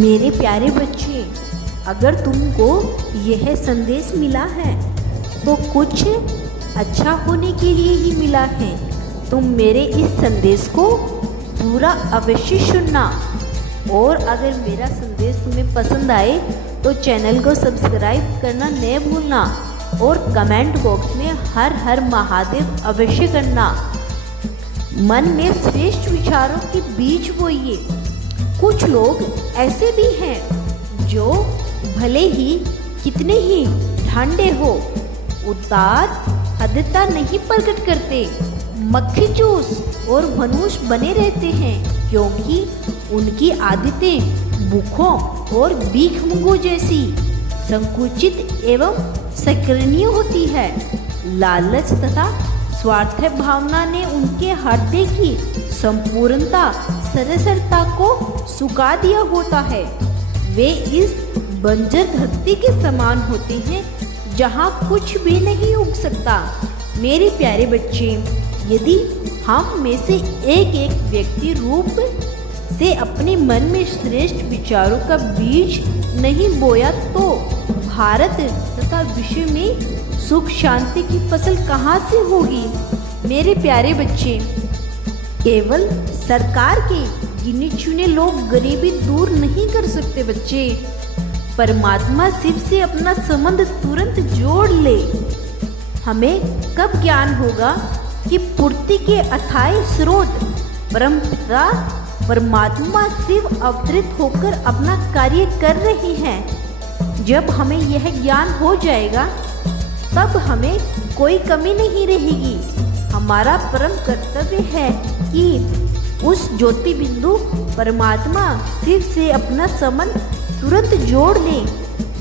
मेरे प्यारे बच्चे, अगर तुमको यह संदेश मिला है तो कुछ अच्छा होने के लिए ही मिला है। तुम मेरे इस संदेश को पूरा अवश्य सुनना, और अगर मेरा संदेश तुम्हें पसंद आए तो चैनल को सब्सक्राइब करना न भूलना, और कमेंट बॉक्स में हर हर महादेव अवश्य करना। मन में श्रेष्ठ विचारों के बीज बोइए। कुछ लोग ऐसे भी हैं जो भले ही कितने ही ढांढे हो, उदार हदता नहीं प्रकट करते, मक्खी चूस और मनुष्य बने रहते हैं, क्योंकि उनकी आदतें भूखों और भीखमंगों जैसी संकुचित एवं सक्रिय होती है। लालच तथा स्वार्थ भावना ने उनके हृदय की संपूर्णता सरसता को सुखा दिया होता है। वे इस बंजर धरती के समान होते हैं जहाँ कुछ भी नहीं उग सकता। मेरे प्यारे बच्चे, यदि हम में से एक एक व्यक्ति रूप से अपने मन में श्रेष्ठ विचारों का बीज नहीं बोया तो भारत तथा विश्व में सुख शांति की फसल कहाँ से होगी। मेरे प्यारे बच्चे, केवल सरकार के गिने चुने लोग गरीबी दूर नहीं कर सकते बच्चे। परमात्मा शिव से अपना संबंध तुरंत जोड़ ले। हमें कब ज्ञान होगा कि पूर्ति के अथाह स्रोत परमपिता परमात्मा शिव अवतरित होकर अपना कार्य कर रहे हैं। जब हमें यह ज्ञान हो जाएगा तब हमें कोई कमी नहीं रहेगी। हमारा परम कर्तव्य है कि उस ज्योति बिंदु परमात्मा शिव से अपना संबंध तुरंत जोड़ लें।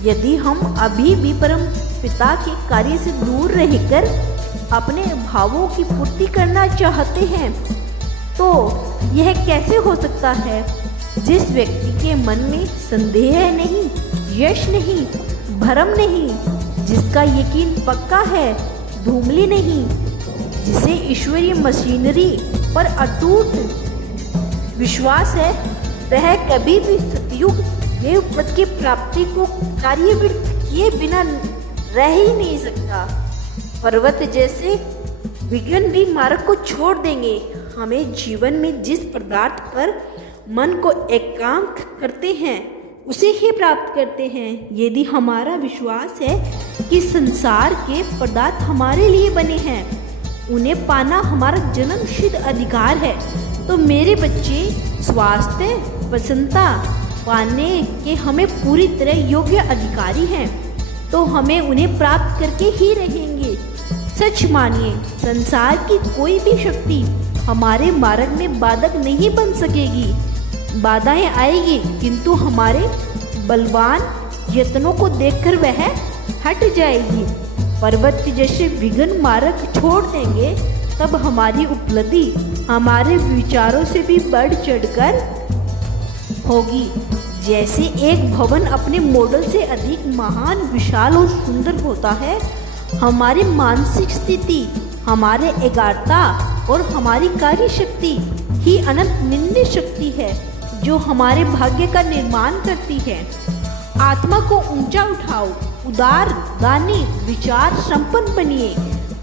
यदि हम अभी भी परम पिता के कार्य से दूर रहकर अपने भावों की पूर्ति करना चाहते हैं तो यह कैसे हो सकता है। जिस व्यक्ति के मन में संदेह नहीं, यश नहीं, भ्रम नहीं, जिसका यकीन पक्का है, धूमली नहीं, जिसे ईश्वरीय मशीनरी पर अटूट विश्वास है, वह कभी भी सतयुग में पद की प्राप्ति को कार्यवृत्त किए बिना रह ही नहीं सकता। पर्वत जैसे विघ्न भी मार्ग को छोड़ देंगे। हमें जीवन में जिस पदार्थ पर मन को एकांत करते हैं उसे ही प्राप्त करते हैं। यदि हमारा विश्वास है कि संसार के पदार्थ हमारे लिए बने हैं, उन्हें पाना हमारा जन्मसिद्ध अधिकार है, तो मेरे बच्चे स्वास्थ्य प्रसन्नता पाने के हमें पूरी तरह योग्य अधिकारी हैं, तो हमें उन्हें प्राप्त करके ही रहेंगे। सच मानिए, संसार की कोई भी शक्ति हमारे मार्ग में बाधक नहीं बन सकेगी। बाधाएं आएगी किंतु हमारे बलवान यत्नों को देखकर वह हट जाएगी। पर्वत जैसे विघ्न मार्ग छोड़ देंगे तब हमारी उपलब्धि हमारे विचारों से भी बढ़ चढ़कर होगी। जैसे एक भवन अपने मॉडल से अधिक महान, विशाल और सुंदर होता है, हमारी मानसिक स्थिति, हमारे एकाग्रता और हमारी कार्य शक्ति ही अनंत निर्णय शक्ति है जो हमारे भाग्य का निर्माण करती है। आत्मा को ऊंचा उठाओ, उदार, दानी, विचार संपन्न बनिए।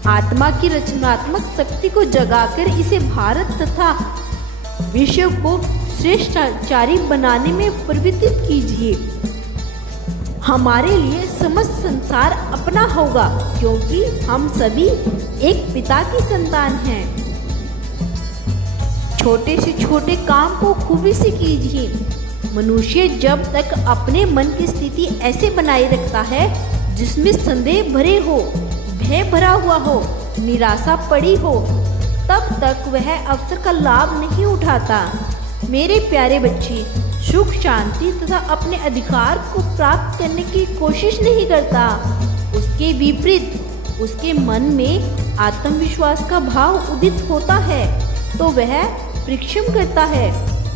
आत्मा की रचनात्मक शक्ति को जगाकर इसे भारत तथा विश्व को श्रेष्ठाचारी बनाने में परिवर्तित कीजिए। हमारे लिए समस्त संसार अपना होगा, क्योंकि हम सभी एक पिता की संतान हैं। छोटे से छोटे काम को खूबी से कीजिए। मनुष्य जब तक अपने मन की स्थिति ऐसे बनाए रखता है जिसमें संदेह भरे हो, भय भरा हुआ हो, निराशा पड़ी हो, तब तक वह अवसर का लाभ नहीं उठाता। मेरे प्यारे बच्चे, सुख शांति तथा अपने अधिकार को प्राप्त करने की कोशिश नहीं करता। उसके विपरीत उसके मन में आत्मविश्वास का भाव उदित होता है तो वह परिश्रम करता है।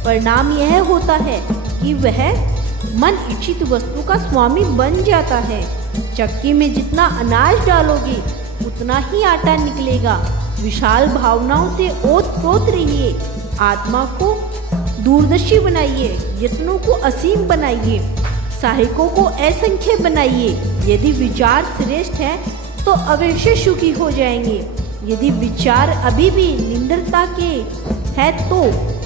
परिणाम यह होता है कि वह मन इच्छित वस्तु का स्वामी बन जाता है। चक्की में जितना अनाज डालोगे उतना ही आटा निकलेगा। विशाल भावनाओं से ओत प्रोत रहिए। आत्मा को दूरदर्शी बनाइए, यत्नों को असीम बनाइए, सहायकों को असंख्य बनाइए। यदि विचार श्रेष्ठ है तो अवश्य सुखी हो जाएंगे। यदि विचार अभी भी निंदरता के है तो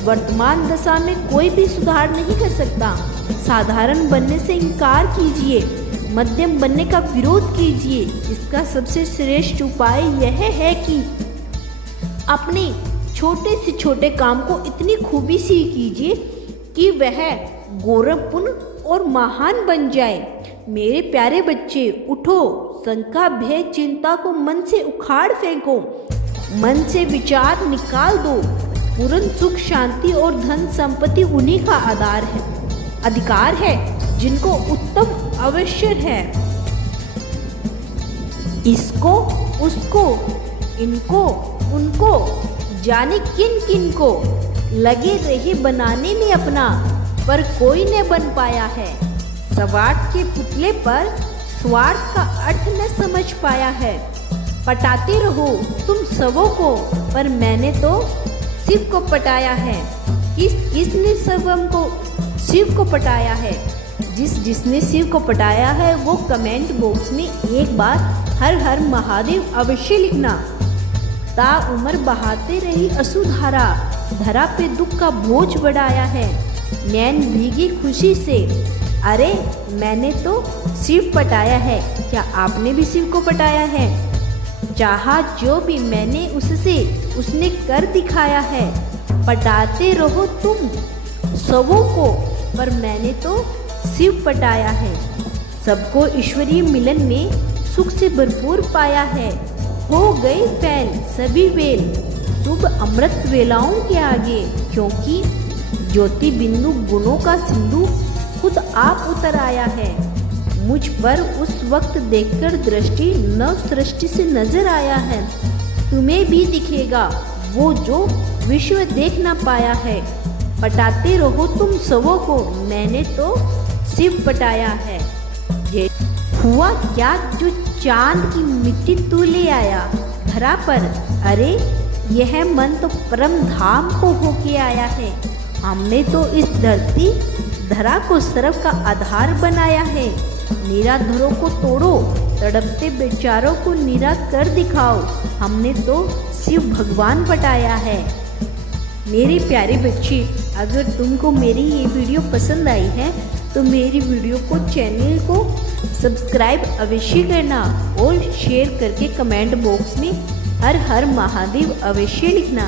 वर्तमान दशा में कोई भी सुधार नहीं कर सकता। साधारण बनने से इनकार कीजिए, मध्यम बनने का विरोध कीजिए। इसका सबसे श्रेष्ठ उपाय यह है कि अपने छोटे से छोटे काम को इतनी खूबी से कीजिए कि वह गौरवपूर्ण और महान बन जाए। मेरे प्यारे बच्चे, उठो, शंका, भय, चिंता को मन से उखाड़ फेंको, मन से विचार निकाल दो। पूर्ण सुख, शांति और धन संपत्ति उन्हीं का अधिकार है जिनको उत्तम अवसर है। इसको, उसको, इनको, उनको, जाने किन किन को लगे रहे बनाने में अपना, पर कोई न बन पाया है। स्वार्थ के पुतले पर स्वार्थ का अर्थ न समझ पाया है। पटाते रहो तुम सबों को, पर मैंने तो शिव को पटाया है। किसने शिव को पटाया है? जिसने शिव को पटाया है वो कमेंट बॉक्स में एक बार हर हर महादेव अवश्य लिखना। ता उम्र बहाते रही असुधारा, धरा पे दुख का बोझ बढ़ाया है। नैन भीगी खुशी से, अरे मैंने तो शिव पटाया है, क्या आपने भी शिव को पटाया है? चाहा जो भी मैंने उसने कर दिखाया है। पटाते रहो तुम सबों को, पर मैंने तो शिव पटाया है। सबको ईश्वरीय मिलन में सुख से भरपूर पाया है। हो गए फैल सभी वेल शुभ अमृत वेलाओं के आगे, क्योंकि ज्योति बिंदु गुणों का सिंधु खुद आप उतर आया है। मुझ पर उस वक्त देखकर दृष्टि नव सृष्टि से नजर आया है। तुम्हें भी दिखेगा वो जो विश्व देख ना पाया है। पटाते रहो तुम सबों को, मैंने तो शिव पटाया है। ये हुआ क्या जो चांद की मिट्टी तू ले आया धरा पर? अरे यह मन तो परम धाम को होके आया है। हमने तो इस धरती धरा को सर्व का आधार बनाया है। निराधरों को तोड़ो, तड़पते बेचारों को निरा कर दिखाओ। हमने तो शिव भगवान पटाया है। मेरे प्यारे बच्चे, अगर तुमको मेरी ये वीडियो पसंद आई है तो मेरी वीडियो को, चैनल को सब्सक्राइब अवश्य करना और शेयर करके कमेंट बॉक्स में हर हर महादेव अवश्य लिखना।